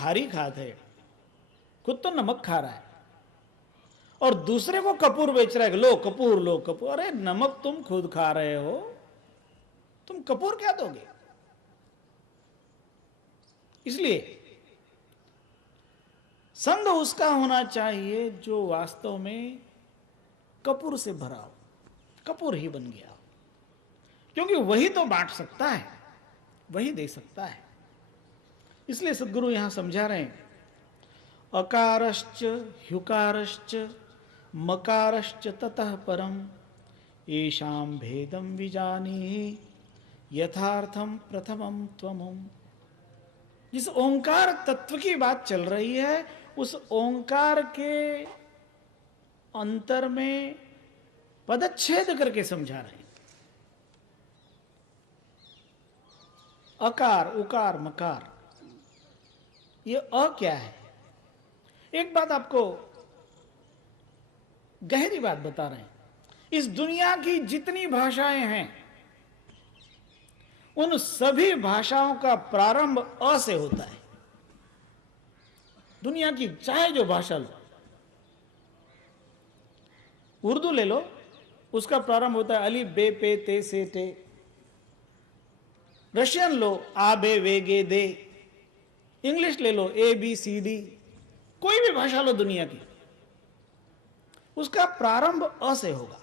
खारी खाते हैं, खुद तो नमक खा रहा है और दूसरे को कपूर बेच रहा है, लो कपूर लो कपूर। अरे नमक तुम खुद खा रहे हो, तुम कपूर क्या दोगे? इसलिए संग उसका होना चाहिए जो वास्तव में कपूर से भरा हो, कपूर ही बन गया, क्योंकि वही तो बांट सकता है, वही दे सकता है। इसलिए सद्गुरु यहां समझा रहे हैं, अकारश्च ह्युकारश्च मकारश्च ततः परम येषां भेदं विजानीहि यथार्थम प्रथमम त्वमम्। जिस ओंकार तत्व की बात चल रही है, उस ओंकार के अंतर में पदच्छेद करके समझा रहे हैं। अकार उकार मकार, ये अ क्या है? एक बात आपको गहरी बात बता रहे हैं, इस दुनिया की जितनी भाषाएं हैं उन सभी भाषाओं का प्रारंभ अ से होता है। दुनिया की चाहे जो भाषा लो, उर्दू ले लो, उसका प्रारंभ होता है अली बे पे ते से टे। रशियन लो, आ बे वे गे दे। इंग्लिश ले लो, ए बी सी डी। कोई भी भाषा लो दुनिया की, उसका प्रारंभ अ से होगा।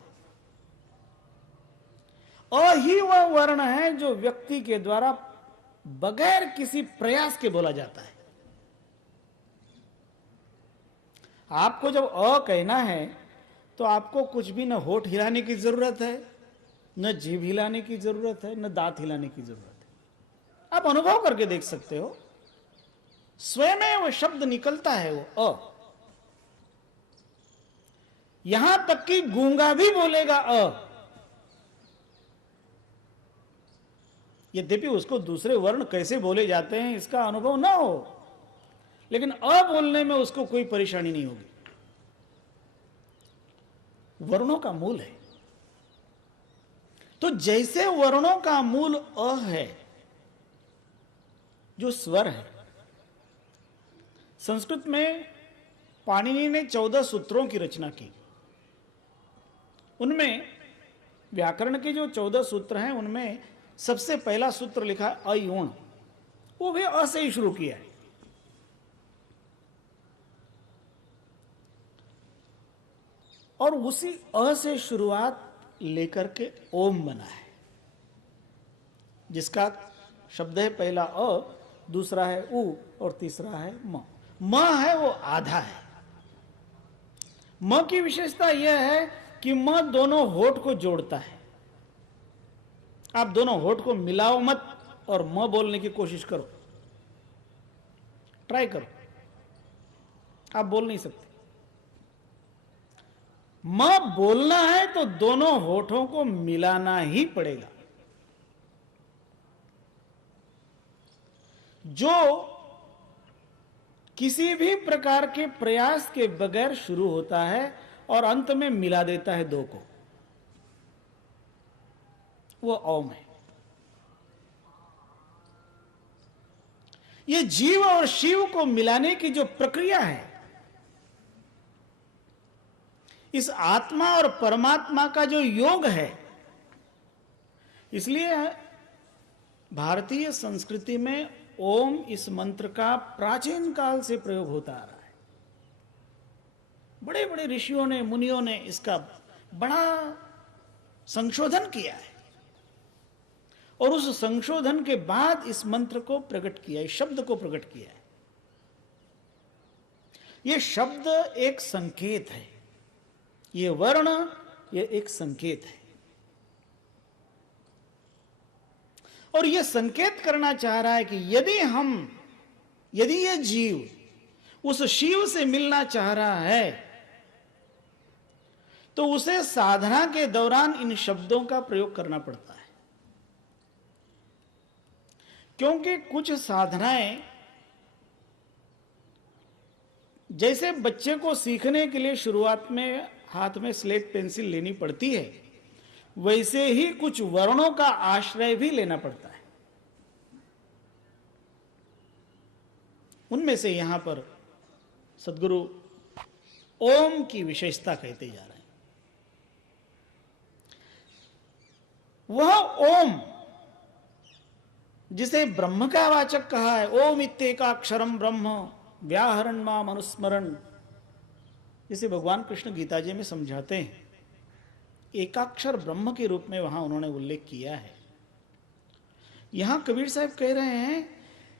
अ ही वह वर्ण है जो व्यक्ति के द्वारा बगैर किसी प्रयास के बोला जाता है। आपको जब अ कहना है तो आपको कुछ भी न होठ हिलाने की जरूरत है, न जीभ हिलाने की जरूरत है, न दांत हिलाने की जरूरत है। आप अनुभव करके देख सकते हो, स्वयं वो शब्द निकलता है, वो अ। यहां तक कि गूंगा भी बोलेगा अ, यद्यपि उसको दूसरे वर्ण कैसे बोले जाते हैं इसका अनुभव ना हो, लेकिन अ बोलने में उसको कोई परेशानी नहीं होगी। वर्णों का मूल है। तो जैसे वर्णों का मूल अ है, जो स्वर है, संस्कृत में पाणिनि ने 14 सूत्रों की रचना की। उनमें व्याकरण के जो 14 सूत्र हैं, उनमें सबसे पहला सूत्र लिखा अयुण, वो भी अ से ही शुरू किया है। और उसी अ से शुरुआत लेकर के ओम बना है, जिसका शब्द है पहला अ, दूसरा है उ और तीसरा है म। म है वो आधा है। म की विशेषता यह है कि म दोनों होठ को जोड़ता है। आप दोनों होठ को मिलाओ मत और म बोलने की कोशिश करो, ट्राई करो, आप बोल नहीं सकते। म बोलना है तो दोनों होठों को मिलाना ही पड़ेगा। जो किसी भी प्रकार के प्रयास के बगैर शुरू होता है और अंत में मिला देता है दो को, वो ओम है। ये जीव और शिव को मिलाने की जो प्रक्रिया है, इस आत्मा और परमात्मा का जो योग है, इसलिए भारतीय संस्कृति में ओम इस मंत्र का प्राचीन काल से प्रयोग होता आ रहा है। बड़े बड़े ऋषियों ने, मुनियों ने इसका बड़ा संशोधन किया है और उस संशोधन के बाद इस मंत्र को प्रकट किया, इस शब्द को प्रकट किया है। यह शब्द एक संकेत है, यह वर्ण यह एक संकेत है। और यह संकेत करना चाह रहा है कि यदि यह जीव उस शिव से मिलना चाह रहा है, तो उसे साधना के दौरान इन शब्दों का प्रयोग करना पड़ता है। क्योंकि कुछ साधनाएं, जैसे बच्चे को सीखने के लिए शुरुआत में हाथ में स्लेट पेंसिल लेनी पड़ती है, वैसे ही कुछ वर्णों का आश्रय भी लेना पड़ता है। उनमें से यहां पर सद्गुरु ओम की विशेषता कहते जा रहे हैं। वह ओम जिसे ब्रह्म का वाचक कहा है, ओम इत्येकाक्षरम ब्रह्म व्याहरण माम अनुस्मरण, जिसे भगवान कृष्ण गीता जी में समझाते हैं, एकाक्षर ब्रह्म के रूप में वहां उन्होंने उल्लेख किया है। यहां कबीर साहब कह रहे हैं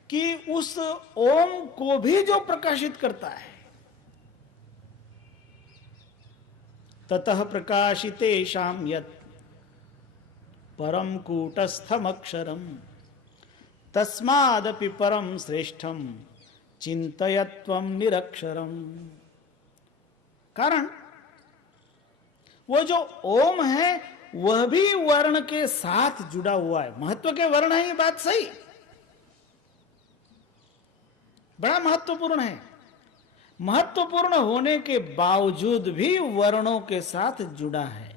कि उस ओम को भी जो प्रकाशित करता है, ततः प्रकाशिते शाम यत् परम कूटस्थम अक्षरम तस्मादपि परम श्रेष्ठम चिंतयत्वम निरक्षरम। कारण वो जो ओम है वह भी वर्ण के साथ जुड़ा हुआ है। महत्व के वर्ण है, ये बात सही, बड़ा महत्वपूर्ण है। महत्वपूर्ण होने के बावजूद भी वर्णों के साथ जुड़ा है,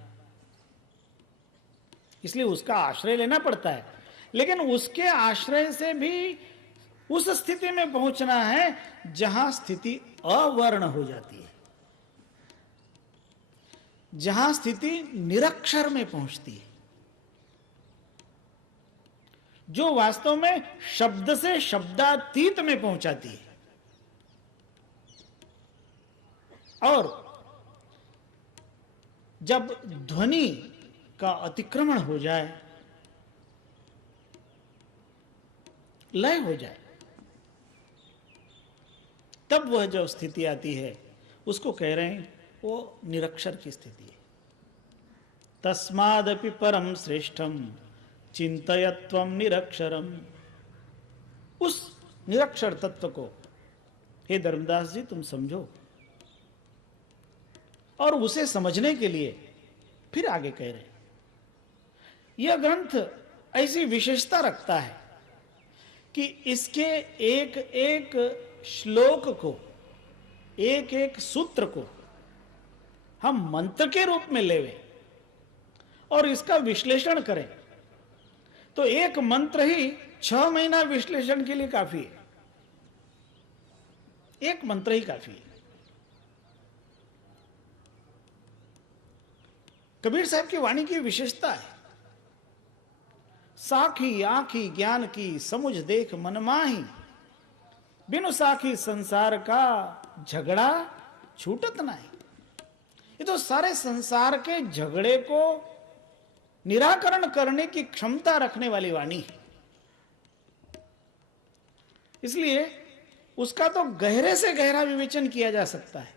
इसलिए उसका आश्रय लेना पड़ता है। लेकिन उसके आश्रय से भी उस स्थिति में पहुंचना है जहां स्थिति अवर्ण हो जाती है, जहां स्थिति निरक्षर में पहुंचती है, जो वास्तव में शब्द से शब्दातीत में पहुंचाती है। और जब ध्वनि का अतिक्रमण हो जाए, लय हो जाए, तब वह जो स्थिति आती है उसको कह रहे हैं वो निरक्षर की स्थिति है। तस्मादपि परम श्रेष्ठम चिंतयत्वम निरक्षरम। उस निरक्षर तत्व को हे धर्मदास जी तुम समझो। और उसे समझने के लिए फिर आगे कह रहे हैं, यह ग्रंथ ऐसी विशेषता रखता है कि इसके एक एक श्लोक को, एक एक सूत्र को हम मंत्र के रूप में लेवें और इसका विश्लेषण करें तो एक मंत्र ही 6 महीना विश्लेषण के लिए काफी है। एक मंत्र ही काफी है। कबीर साहब की वाणी की विशेषता है, साखी आखी ज्ञान की समुझ देख मन माही, बिनु साखी संसार का झगड़ा छूटत नहीं। ये तो सारे संसार के झगड़े को निराकरण करने की क्षमता रखने वाली वाणी है। इसलिए उसका तो गहरे से गहरा विवेचन किया जा सकता है।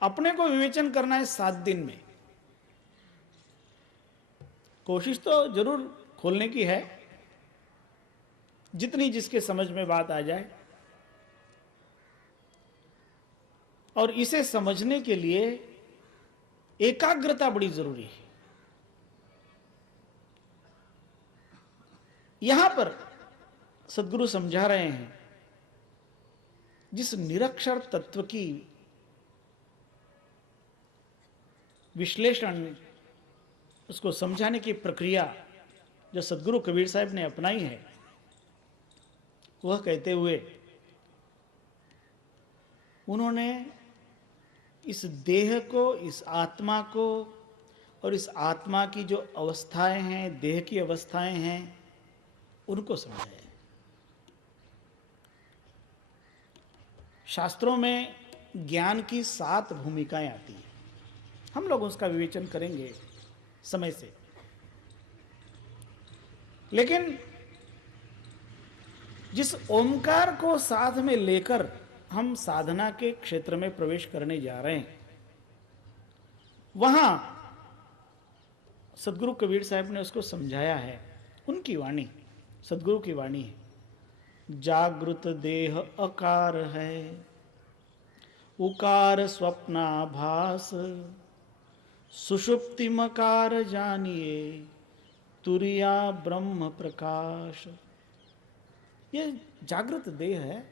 अपने को विवेचन करना है 7 दिन में। कोशिश तो जरूर खोलने की है, जितनी जिसके समझ में बात आ जाए। और इसे समझने के लिए एकाग्रता बड़ी जरूरी है। यहां पर सद्गुरु समझा रहे हैं जिस निरक्षर तत्व की विश्लेषण, उसको समझाने की प्रक्रिया जो सद्गुरु कबीर साहब ने अपनाई है, वह कहते हुए उन्होंने इस देह को, इस आत्मा को और इस आत्मा की जो अवस्थाएं हैं, देह की अवस्थाएं हैं, उनको समझाया। शास्त्रों में ज्ञान की 7 भूमिकाएं आती हैं। हम लोग उसका विवेचन करेंगे समय से। लेकिन जिस ओंकार को साथ में लेकर हम साधना के क्षेत्र में प्रवेश करने जा रहे हैं, वहां सदगुरु कबीर साहब ने उसको समझाया है। उनकी वाणी, सदगुरु की वाणी है, जागृत देह अकार है, उकार स्वप्नाभास, सुषुप्ति मकार जानिए, तुरिया ब्रह्म प्रकाश। ये जागृत देह है,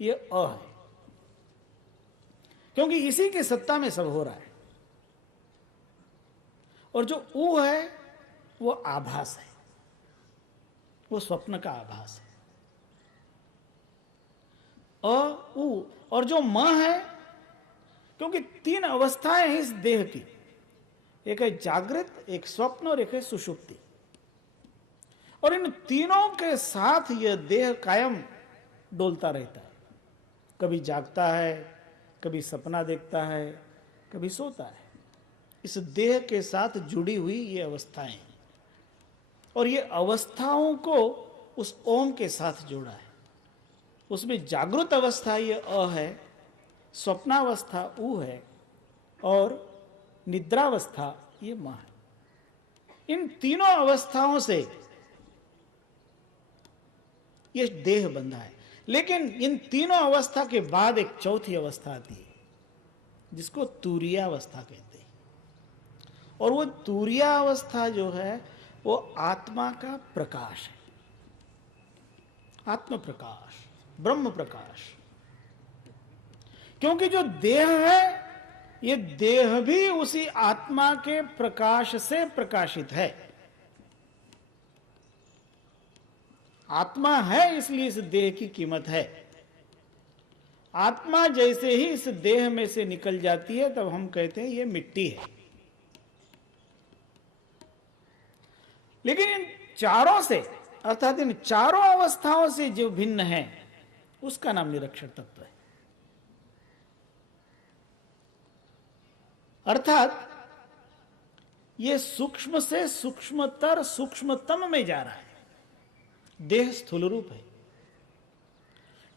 ये अ है, क्योंकि इसी के सत्ता में सब हो रहा है। और जो ऊ है वो आभास है, वो स्वप्न का आभास है। अ उ, और जो म है, क्योंकि तीन अवस्थाएं हैं इस देह की, एक है जागृत, एक स्वप्न और एक है सुषुप्ति। और इन तीनों के साथ यह देह कायम डोलता रहता है, कभी जागता है, कभी सपना देखता है, कभी सोता है। इस देह के साथ जुड़ी हुई ये अवस्थाएं हैं, और ये अवस्थाओं को उस ओम के साथ जोड़ा है। उसमें जागृत अवस्था ये अ है, स्वप्नावस्था उ है, और निद्रावस्था ये म है। इन तीनों अवस्थाओं से ये देह बंधा है। लेकिन इन तीनों अवस्था के बाद एक चौथी अवस्था आती है, जिसको तुरीयावस्था कहते हैं। और वो तुरीयावस्था जो है वो आत्मा का प्रकाश है, आत्म प्रकाश, ब्रह्म प्रकाश। क्योंकि जो देह है, ये देह भी उसी आत्मा के प्रकाश से प्रकाशित है। आत्मा है इसलिए इस देह की कीमत है। आत्मा जैसे ही इस देह में से निकल जाती है, तब हम कहते हैं ये मिट्टी है। लेकिन इन चारों से, अर्थात इन चारों अवस्थाओं से जो भिन्न है, उसका नाम निरक्षर तत्व है। अर्थात ये सूक्ष्म से सूक्ष्मतर सूक्ष्मतम में जा रहा है। देह स्थूल रूप है।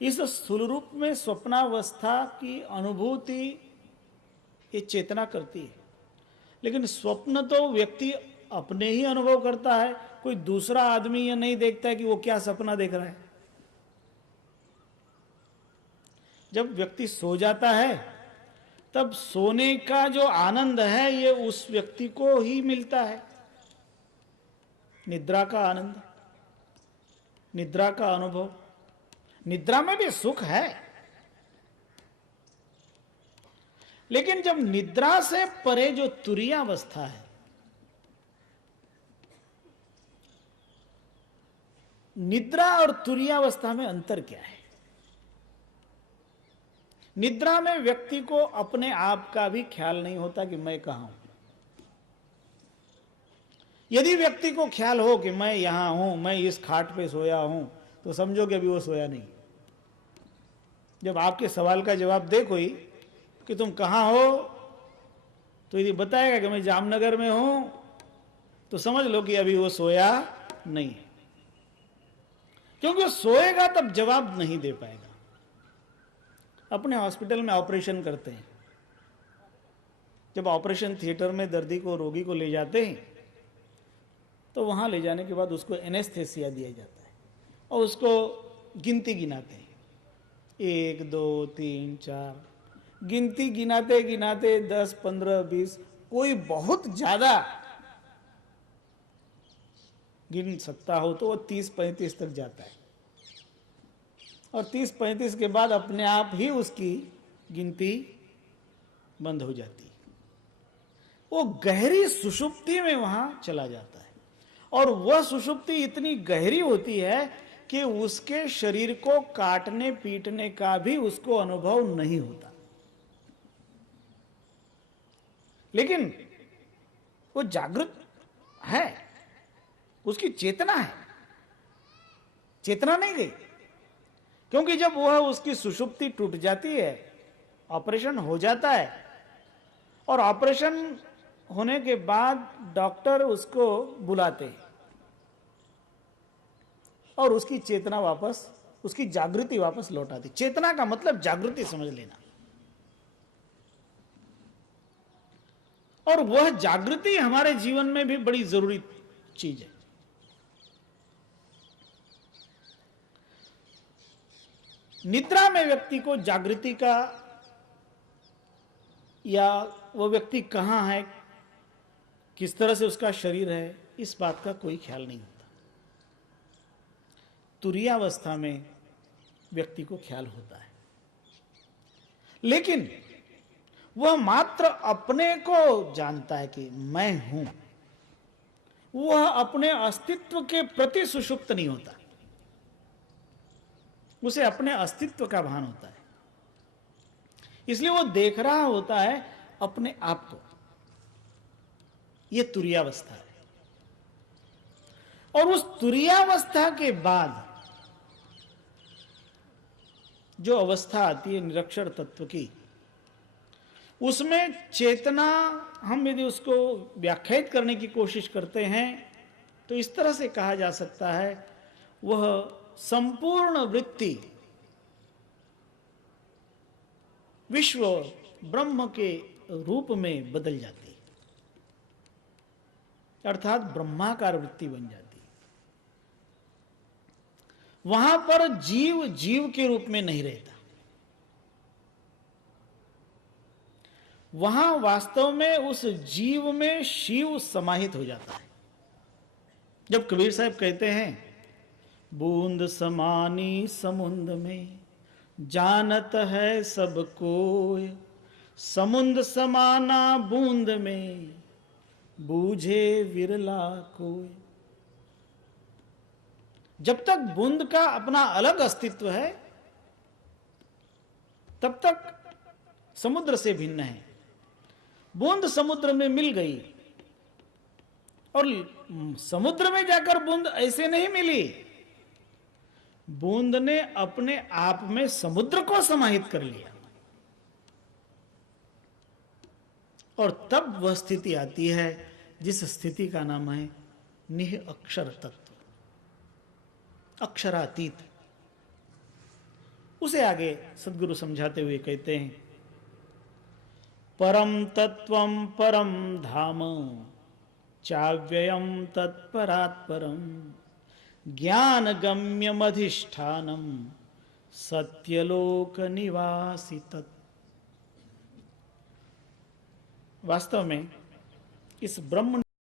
इस स्थूल रूप में स्वप्नावस्था की अनुभूति ये चेतना करती है। लेकिन स्वप्न तो व्यक्ति अपने ही अनुभव करता है, कोई दूसरा आदमी ये नहीं देखता है कि वो क्या सपना देख रहा है। जब व्यक्ति सो जाता है, तब सोने का जो आनंद है ये उस व्यक्ति को ही मिलता है। निद्रा का आनंद, निद्रा का अनुभव, निद्रा में भी सुख है। लेकिन जब निद्रा से परे जो तुरीयावस्था है, निद्रा और तुरीयावस्था में अंतर क्या है? निद्रा में व्यक्ति को अपने आप का भी ख्याल नहीं होता कि मैं कहां हूं। यदि व्यक्ति को ख्याल हो कि मैं यहां हूं, मैं इस खाट पे सोया हूं, तो समझो कि अभी वो सोया नहीं। जब आपके सवाल का जवाब दे कोई कि तुम कहां हो, तो यदि बताएगा कि मैं जामनगर में हूं, तो समझ लो कि अभी वो सोया नहीं है। क्योंकि वो सोएगा तब जवाब नहीं दे पाएगा। अपने हॉस्पिटल में ऑपरेशन करते हैं, जब ऑपरेशन थिएटर में दर्दी को, रोगी को ले जाते हैं, तो वहां ले जाने के बाद उसको एनेस्थेसिया दिया जाता है और उसको गिनती गिनाते हैं, 1 2 3 4, गिनती गिनाते गिनाते 10 15 20, कोई बहुत ज्यादा गिन सकता हो तो वो 30 35 तक जाता है, और 30 35 के बाद अपने आप ही उसकी गिनती बंद हो जाती है। वो गहरी सुषुप्ति में वहां चला जाता है, और वह सुषुप्ति इतनी गहरी होती है कि उसके शरीर को काटने पीटने का भी उसको अनुभव नहीं होता। लेकिन वो जागृत है, उसकी चेतना है, चेतना नहीं गई। क्योंकि जब वह उसकी सुषुप्ति टूट जाती है, ऑपरेशन हो जाता है, और ऑपरेशन होने के बाद डॉक्टर उसको बुलाते हैं और उसकी चेतना वापस, उसकी जागृति वापस लौटाती। चेतना का मतलब जागृति समझ लेना। और वह जागृति हमारे जीवन में भी बड़ी जरूरी चीज है। निद्रा में व्यक्ति को जागृति का, या वो व्यक्ति कहां है, किस तरह से उसका शरीर है, इस बात का कोई ख्याल नहीं होता। तुरीयावस्था में व्यक्ति को ख्याल होता है, लेकिन वह मात्र अपने को जानता है कि मैं हूं। वह अपने अस्तित्व के प्रति सुषुप्त नहीं होता। उसे अपने अस्तित्व का भान होता है, इसलिए वो देख रहा होता है अपने आप को। यह तुरीयावस्था है। और उस तुरीयावस्था के बाद जो अवस्था आती है निरक्षर तत्व की, उसमें चेतना, हम यदि उसको व्याख्यायित करने की कोशिश करते हैं तो इस तरह से कहा जा सकता है, वह संपूर्ण वृत्ति विश्व ब्रह्म के रूप में बदल जाती है, अर्थात ब्रह्माकार वृत्ति बन जाती है। वहां पर जीव जीव के रूप में नहीं रहता, वहां वास्तव में उस जीव में शिव समाहित हो जाता है। जब कबीर साहब कहते हैं, बूंद समानी समुंद में जानत है सब कोय, समुंद समाना बूंद में बूझे विरला कोय। जब तक बूंद का अपना अलग अस्तित्व है तब तक समुद्र से भिन्न है। बूंद समुद्र में मिल गई और समुद्र में जाकर बूंद ऐसे नहीं मिली, बूंद ने अपने आप में समुद्र को समाहित कर लिया। और तब वह स्थिति आती है जिस स्थिति का नाम है निह अक्षर तत्व, अक्षरातीत। उसे आगे सद्गुरु समझाते हुए कहते हैं, परम तत्वम परम धाम चाव्ययम तत्परात्परम ज्ञान गम्यम अधिष्ठानम सत्यलोक निवासी तत्। वास्तव में इस ब्रह्म